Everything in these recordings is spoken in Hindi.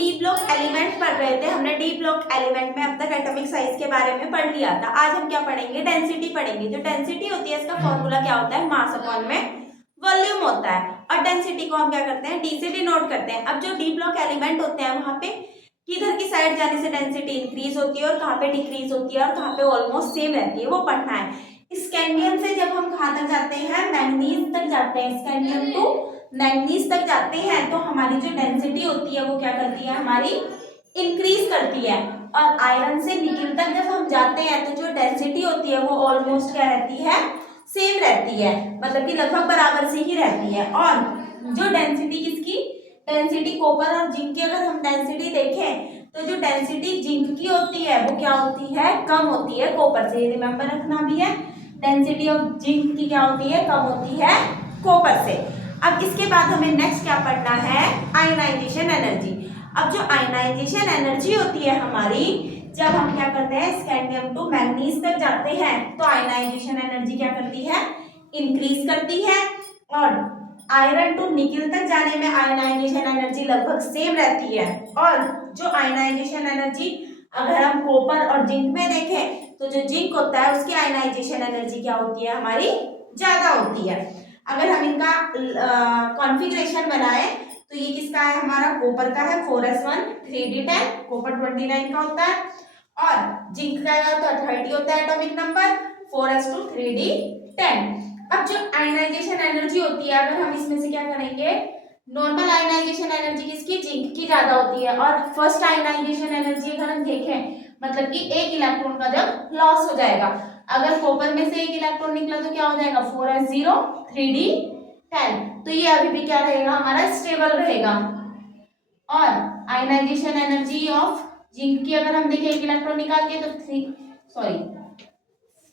डी ब्लॉक एलिमेंट पढ़ रहे थे। हमने डी ब्लॉक एलिमेंट में अब तक एटॉमिक साइज के बारे में पढ़ लिया था। आज हम क्या पढ़ेंगे, डेंसिटी पढ़ेंगे। जो डेंसिटी होती है इसका फॉर्मूला क्या होता है, मास अपॉन में वॉल्यूम होता है। और डेंसिटी को हम क्या करते हैं, डी से डिनोट करते हैं। अब जो डी ब्लॉक एलिमेंट होते हैं वहां पे किधर की साइड जाने से डेंसिटी इंक्रीज होती है और कहाँ पे डिक्रीज होती है और कहाँ पे ऑलमोस्ट सेम रहती है, वो पढ़ना है। स्कैंडियम से जब हम कहाँ तक जाते हैं, मैग्नीज तक जाते हैं, स्कैंडियम टू मैग्नीज तक जाते हैं, तो हमारी जो डेंसिटी होती है वो क्या करती है, हमारी इंक्रीज करती है। और आयरन से निकल तक जब हम जाते हैं तो जो डेंसिटी होती है वो ऑलमोस्ट क्या रहती है, सेम रहती है, मतलब कि लगभग बराबर से ही रहती है। और जो डेंसिटी किसकी, डेंसिटी कॉपर और जिंक की अगर हम डेंसिटी देखें तो जो डेंसिटी जिंक की होती है वो क्या होती है, कम होती है कॉपर से। रिमेंबर रखना भी है, डेंसिटी ऑफ जिंक की क्या होती है, कम होती है कॉपर से। अब इसके बाद हमें नेक्स्ट क्या पढ़ना है, आयनाइजेशन एनर्जी। अब जो आयनाइजेशन एनर्जी होती है हमारी, जब हम क्या करते हैं स्कैंडियम टू मैग्नीज तक जाते हैं तो आयनाइजेशन एनर्जी क्या करती है, इंक्रीज करती है। और आयरन टू निकल तक जाने में आयनाइजेशन एनर्जी लगभग सेम रहती है। और जो आयनाइजेशन एनर्जी अगर हम कॉपर और जिंक में देखें तो जो जिंक होता है उसकी आयनाइजेशन एनर्जी क्या होती है, हमारी ज्यादा होती है। अगर हम इनका कॉन्फ़िगरेशन बनाए तो ये किसका है, हमारा कॉपर का है 4s1 3d10, कॉपर 29 का होता है। और जिंक का होता है 30 होता है एटॉमिक नंबर, 4s2 3d10। अब जो आयनाइजेशन एनर्जी होती है, अगर हम इसमें से क्या करेंगे, नॉर्मल आयनाइजेशन एनर्जी किसकी, जिंक की ज्यादा होती है। और फर्स्ट आयनाइजेशन एनर्जी अगर हम देखें, मतलब कि एक इलेक्ट्रॉन का जब लॉस हो जाएगा, अगर कॉपर में से एक इलेक्ट्रॉन निकला तो क्या हो जाएगा, 4s0 3d10, तो ये अभी भी क्या रहेगा, हमारा स्टेबल रहेगा। और आयनाइजेशन एनर्जी ऑफ जिंक की अगर हम देखें एक इलेक्ट्रॉन निकाल के तो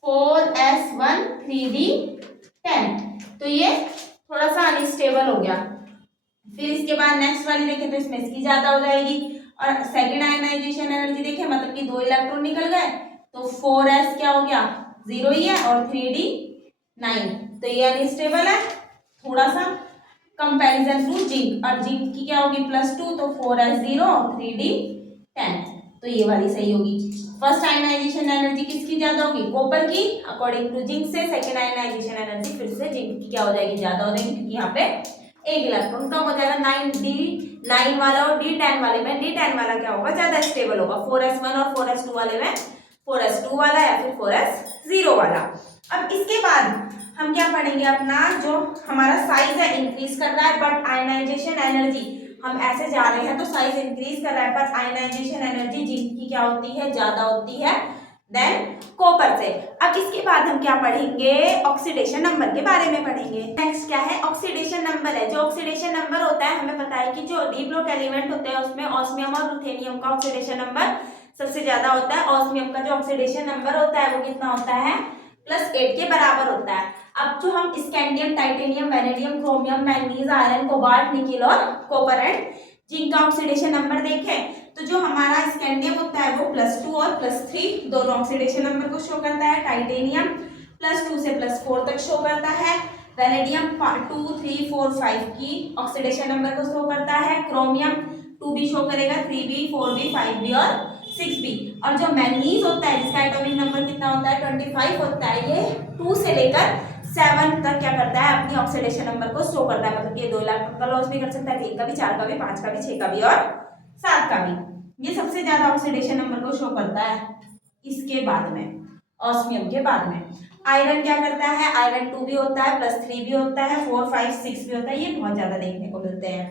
4s1 3d10, तो ये थोड़ा सा अनस्टेबल हो गया। फिर इसके बाद नेक्स्ट वाली देखें तो इसमें इसकी ज्यादा हो जाएगी। और सेकेंड आयनाइजेशन एनर्जी देखें, मतलब कि 2 इलेक्ट्रॉन निकल गए तो 4s क्या हो गया, 0 ही है, और 3d9, तो ये अनस्टेबल है थोड़ा सा कंपैरिजन टू जिंक। और जिंक की क्या होगी +2, तो 4s0 3d10, तो ये वाली सही होगी। फर्स्ट आयनाइजेशन एनर्जी किसकी ज्यादा होगी, कॉपर की, अकॉर्डिंग टू जिंक से। सेकेंड आयनाइजेशन एनर्जी फिर से जिंक की क्या हो जाएगी, ज्यादा हो जाएगी, क्योंकि यहाँ पे एक इलेक्ट्रॉन कम हो जाएगा। 9d9 वाला और d10 वाले में d10 वाला क्या होगा, ज्यादा स्टेबल होगा। 4s1 और 4s2 वाले में 4s2 वाला या फिर 4s0 वाला। अब इसके बाद हम क्या पढ़ेंगे, अपना जो हमारा साइज है इंक्रीज कर रहा है, बट आयनाइजेशन एनर्जी हम ऐसे जा रहे हैं तो साइज इंक्रीज कर रहा है, पर आयनाइजेशन एनर्जी जिंक की क्या होती है, ज्यादा होती है देन कॉपर से। अब इसके बाद हम क्या पढ़ेंगे, ऑक्सीडेशन नंबर के बारे में पढ़ेंगे। नेक्स्ट क्या है, ऑक्सीडेशन नंबर है। जो ऑक्सीडेशन नंबर होता है, हमें पता है कि जो डी ब्लॉक एलिमेंट होते हैं उसमें ऑस्मियम और रुथेनियम का ऑक्सीडेशन नंबर सबसे ज्यादा होता है। ऑस्मियम का जो ऑक्सीडेशन नंबर होता है वो कितना होता है, +8 के बराबर होता है। अब जो हम scandium, titanium, vanadium, chromium, manganese, iron, cobalt, nickel और कॉपर एंड जिंक का ऑक्सीडेशन नंबर देखें तो जो हमारा स्कैंडियम होता है वो +2 और +3 दोनों ऑक्सीडेशन नंबर को शो करता है। टाइटेनियम +2 से +4 तक शो करता है। वेनेडियम 2 3 4 5 की ऑक्सीडेशन नंबर को शो करता है। क्रोमियम 2 भी शो करेगा, 3b 4b 5b और 6b। और जो मैग्नीज होता है जिसका एटॉमिक नंबर कितना होता है 25 होता है, ये 2 से लेकर 7 तक क्या करता है, अपनी ऑक्सीडेशन नंबर को शो करता है। मतलब ये 2 इलेक्ट्रॉन का लॉस भी कर सकता है, 3 का भी, 4 का भी, 5 का भी, 6 का भी और 7 का भी। ये सबसे ज्यादा ऑक्सीडेशन नंबर को शो करता है। इसके बाद में ऑस्मियम के बाद में आयरन क्या करता है, आयरन 2 भी होता है, +3 भी होता है, 4 5 6 भी होता है, ये बहुत ज्यादा देखने को मिलते हैं।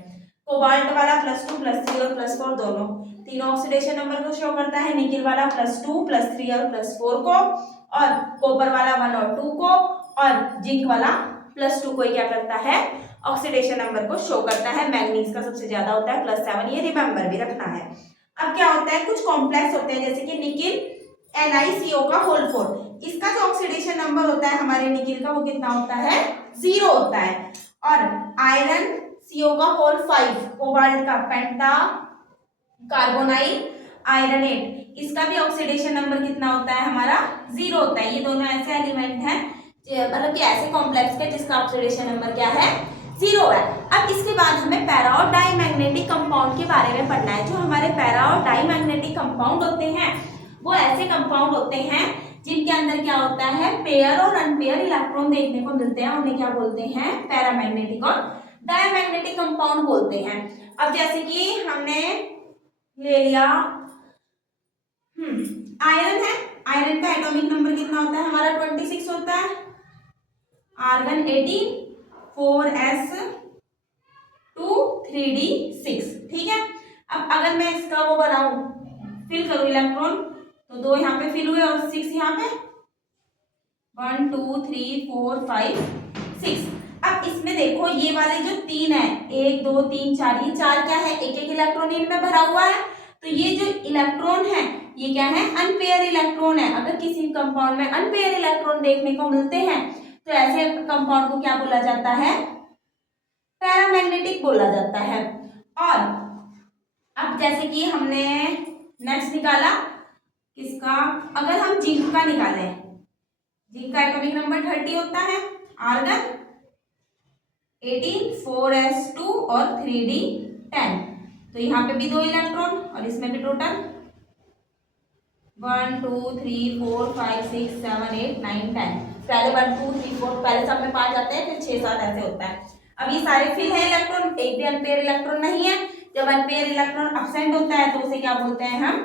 कोबाल्ट वाला +2 +3 और +4 दोनों तीनों ऑक्सीडेशन नंबर को शो करता है। निकेल वाला +2 +3 और +4 को, और कॉपर वाला 1 और 2 को, और जिंक वाला +2 को क्या करता है, ऑक्सीडेशन नंबर को शो करता है। मैग्नीज का सबसे ज्यादा होता है +7, ये रिमेंबर भी रखना है। अब क्या होता है, कुछ कॉम्प्लेक्स होते हैं जैसे कि निकेल NiCO का होल 4, इसका जो ऑक्सीडेशन नंबर होता है हमारे निकेल का वो कितना होता है, 0 होता है। और आयरन CO का होल 5, कोबाल्ट का पेंटा कार्बोनाइल आयरनेट, इसका भी ऑक्सीडेशन नंबर कितना होता है हमारा, 0 होता है। ये दोनों ऐसे एलिमेंट हैं, मतलब कि ऐसे कॉम्प्लेक्स के जिसका ऑक्सीडेशन नंबर क्या है, 0 है। अब इसके बाद हमें पैरा और डाईमैग्नेटिक कंपाउंड के बारे में पढ़ना है। जो हमारे पैरा और डाईमैग्नेटिक कंपाउंड होते हैं वो ऐसे कंपाउंड होते हैं जिनके अंदर क्या होता है, पेयर और अनपेयर इलेक्ट्रॉन देखने को मिलते हैं। उन्हें क्या बोलते हैं, पैरामैग्नेटिक और डाईमैग्नेटिक कंपाउंड बोलते हैं। अब जैसे कि हमने ले लिया आयरन है, आयरन का एटॉमिक नंबर कितना होता है हमारा 26 होता है, आर्गन 18, 4s2 3d6। ठीक है, अब अगर मैं इसका वो बनाऊं, फिल करूं इलेक्ट्रॉन, तो 2 यहाँ पे फिल हुए और 6 यहाँ पे, 1 2 3 4 5 6। अब इसमें देखो ये वाले जो 3 है, 1 2 3 4, ये 4 क्या है, एक एक इलेक्ट्रॉन इनमें भरा हुआ है। तो ये जो इलेक्ट्रॉन है ये क्या है, अनपेयर इलेक्ट्रॉन है। अगर किसी कंपाउंड में अनपेयर इलेक्ट्रॉन देखने को मिलते हैं तो ऐसे कंपाउंड को क्या बोला जाता है, पैरामैग्नेटिक बोला जाता है। और अब जैसे कि हमने नेक्स्ट निकाला किसका, अगर हम जिंक का निकालें, जिंक का एटॉमिक नंबर 30 होता है, आर्गन 18, 4s2 और 3d10। तो यहाँ पे भी 2 इलेक्ट्रॉन और इसमें भी टोटल 1 2 3 4 5 6 7 8 9 10। पहले 1 2 3 4 पहले सब में 5 आते हैं, फिर 6 7 ऐसे होता है। अब ये सारे फिल है इलेक्ट्रॉन, एक भी अनपेयर इलेक्ट्रॉन नहीं है। जब अनपेयर इलेक्ट्रॉन अब्सेंट होता है तो उसे क्या बोलते हैं हम,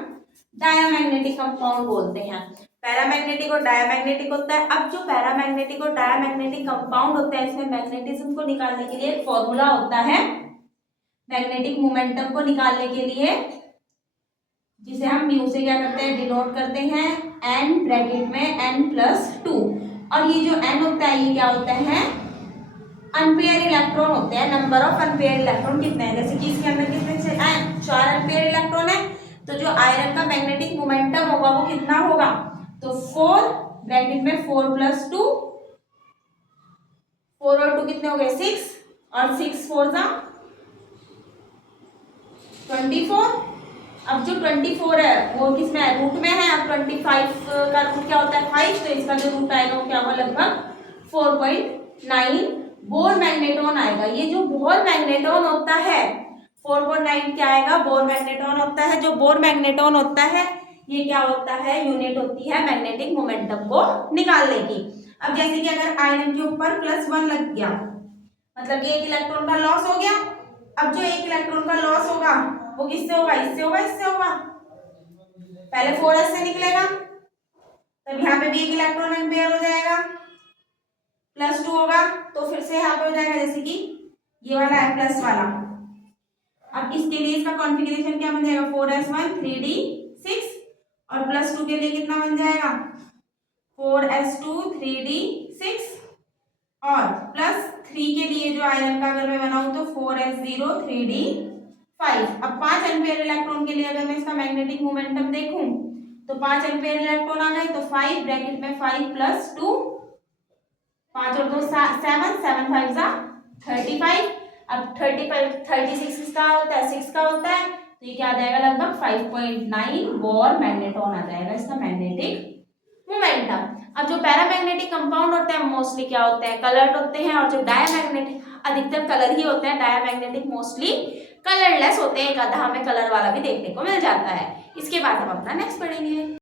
डायमैग्नेटिक कंपाउंड बोलते हैं। पैरामैग्नेटिक और डायमैग्नेटिक होता है। अब जो पैरामैग्नेटिक और डायमैग्नेटिक कंपाउंड होता है इसमें मैग्नेटिज्म को निकालने के लिए एक फॉर्मूला होता है, मैग्नेटिक मोमेंटम को निकालने के लिए, जिसे हम म्यू से क्या करते हैं, डिनोट करते हैं, n ब्रैकेट में n+2। और ये जो n होता है ये क्या होता है, अनपेयर इलेक्ट्रॉन होते हैं। नंबर ऑफ अनपेयर इलेक्ट्रॉन कितने हैं, जैसे कि इसके अंदर कितने 4 अनपेयर इलेक्ट्रॉन है, तो जो आयरन का मैग्नेटिक मोमेंटम होगा वो कितना होगा, तो 4 ब्रैकेट में 4+2, 4 और 2 कितने हो गए 6, और 6 4 जा 24। अब जो 24 है वो किसमें है, रूट में है। अब 25 का रूट क्या होता है 5, तो इसका जो रूट आएगा वो क्या होगा, लगभग 4.9 बोर मैग्नेटॉन आएगा। ये जो बोर मैग्नेटॉन होता है 4.9 क्या आएगा, बोर मैग्नेटॉन होता है। जो बोर मैग्नेटॉन होता है ये क्या होता है, यूनिट होती है मैग्नेटिक मोमेंटम को निकालने की। अब जैसे कि अगर आयरन के ऊपर +1 लग गया, मतलब कि एक इलेक्ट्रॉन का लॉस हो गया। अब जो एक इलेक्ट्रॉन का लॉस होगा वो किससे होगा, इससे होगा, इससे होगा। पहले 4s से निकलेगा, तब यहाँ पे भी एक इलेक्ट्रॉन अनपेयर हो जाएगा, +2 होगा तो फिर से यहाँ पे हो जाएगा, जैसे कि ये वाला है प्लस वाला। अब इसके लिए इसका कॉन्फ़िगरेशन क्या बन जाएगा, 4s1 3d6, और +2 के लिए कितना बन जाएगा, 4s2 3d6, और +3 के लिए जो आयरन का अगर मैं बनाऊं तो 4s0 3d5। अब 5 अनपेयर इलेक्ट्रॉन के लिए अगर मैं इसका मैग्नेटिक मोमेंटम देखूं तो 5 अनपेयर इलेक्ट्रॉन आ गए, तो 5 ब्रैकेट में 5+2, 5 और 2 7, 7 5 जा 35। अब 35 36 किसका होता है, 6 का होता है, तो ये क्या आ जाएगा, लगभग 5.9 बोर मैग्नेटॉन आ जाएगा इसका मैग्नेटिक मोमेंटम। अब जो पैरामैग्नेटिक कंपाउंड होते हैं मोस्टली क्या होते हैं, कलर्ड होते हैं, और जो डायमैग्नेटिक अधिकतर कलर ही होते हैं। डायमैग्नेटिक मोस्टली कलरलेस होते हैं, एक आधा हमें कलर वाला भी देखने को मिल जाता है। इसके बाद हम अपना नेक्स्ट पढ़ेंगे।